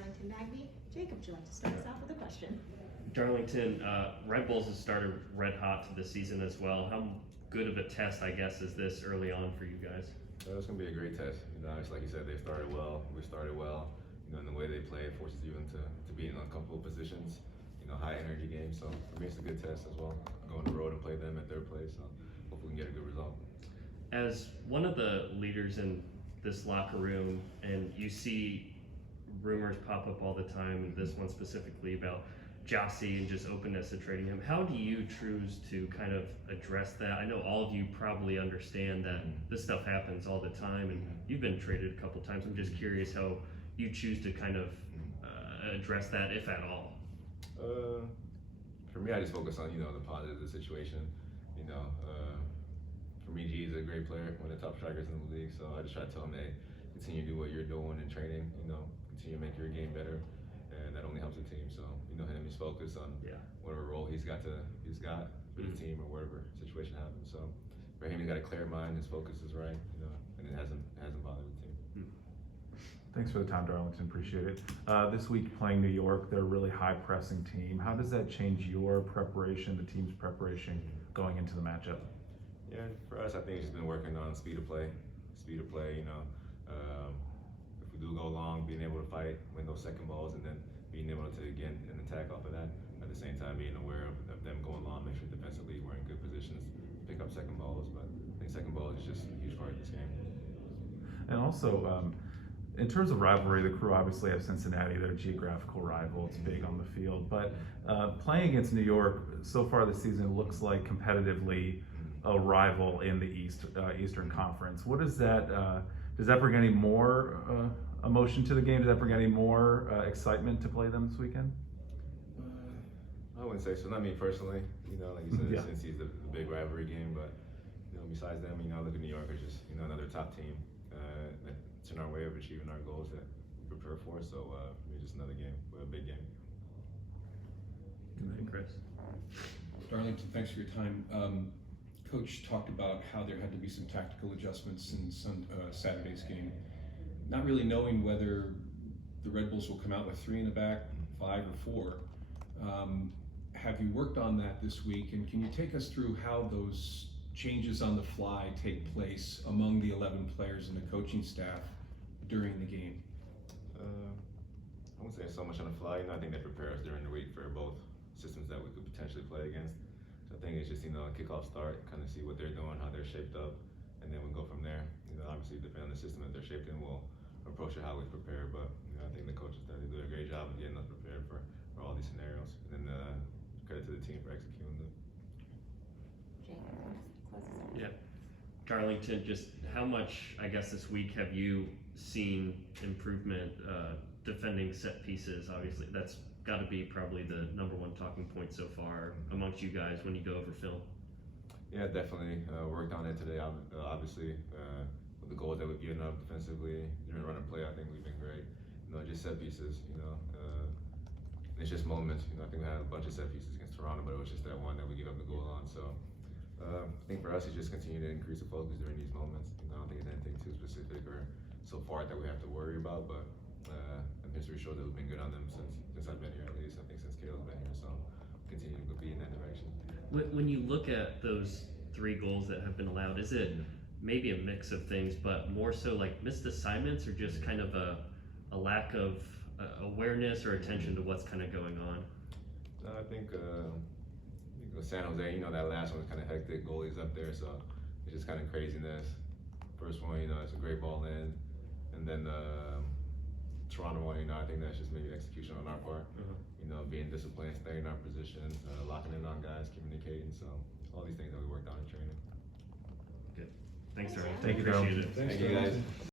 Darlington Nagbe. Jacob, would you like to start us off with a question? Darlington, Red Bulls has started red hot to the season as well. How good of a test, I guess, is this early on for you guys? It's going to be a great test. It's like you said, they started well. We started well. And the way they play forces you into be in uncomfortable positions. High energy game. So for me, it's a good test as well. Go on the road and play them at their place. So hopefully we can get a good result. As one of the leaders in this locker room, and you see rumors pop up all the time, this one specifically about Gyasi and just openness to trading him. How do you choose to kind of address that? I know all of you probably understand that this stuff happens all the time, and you've been traded a couple times. I'm just curious how you choose to kind of address that, if at all. For me, I just focus on the positive of the situation. For me, G is a great player, one of the top strikers in the league. So I just try to tell him, hey, continue to do what you're doing in training. Continue to make your game better, and that only helps the team. So him, he's focused on whatever role he's got for the team or whatever situation happens. So for him, he's got a clear mind. His focus is right. And it hasn't bothered the team. Thanks for the time, Darlington. Appreciate it. This week playing New York, they're a really high-pressing team. How does that change your preparation, the team's preparation going into the matchup? Yeah, for us, I think it's just been working on speed of play. If we do go long, being able to fight, win those second balls, and then being able to again an attack off of that. At the same time, being aware of them going long, make sure defensively we're in good positions, pick up second balls. But I think second ball is just a huge part of this game. And also, in terms of rivalry, the Crew obviously have Cincinnati, their geographical rival. It's big on the field. But playing against New York, so far this season, looks like competitively a rival in the Eastern Conference. What does that bring any more emotion to the game? Does that bring any more excitement to play them this weekend? I wouldn't say so. Not me personally. Like you said, Cincy's the big rivalry game. But besides them, I look at New York as just another top team. It's in our way of achieving our goals that we prepare for. So for me, just another game, a big game. Good night, Chris. Darlington, thanks for your time. Coach talked about how there had to be some tactical adjustments in Saturday's game. Not really knowing whether the Red Bulls will come out with 3 in the back, 5 or 4. Have you worked on that this week? And can you take us through how those changes on the fly take place among the 11 players and the coaching staff during the game? I wouldn't say so much on the fly. I think they prepare us during the week for both systems that we could potentially play against. So I think it's just a kickoff start, kind of see what they're doing, how they're shaped up, and then we'll go from there. Obviously depending on the system that they're shaped in, we'll approach it how we prepare. But I think the coaches they do a great job of getting us prepared for all these scenarios. And then credit to the team for executing them. Yeah. Darlington, just how much, I guess, this week have you seen improvement defending set pieces? Obviously, that's got to be probably the #1 talking point so far amongst you guys when you go over film. Yeah, definitely worked on it today. Obviously, with the goals that we've given up defensively during run and play, I think we've been great. Just set pieces. It's just moments. I think we had a bunch of set pieces against Toronto, but it was just that one that we gave up the goal on. So I think for us, it's just continue to increase the focus during these moments. I don't think it's anything too specific or so far that we have to worry about, but history shows that we've been good on them since I've been here, at least. I think since Caleb's been here, so continue to be in that direction. When you look at those 3 goals that have been allowed, is it maybe a mix of things, but more so like missed assignments or just kind of a lack of awareness or attention to what's kind of going on? I think San Jose, that last one was kind of hectic. Goalie's up there, so it's just kind of craziness. First one, it's a great ball in, and then Toronto one, I think that's just maybe execution on our part. Being disciplined, staying in our positions, locking in on guys, communicating. So all these things that we worked on in training. Good. Thanks, sir. Thank you, Appreciate it. Thank you, guys.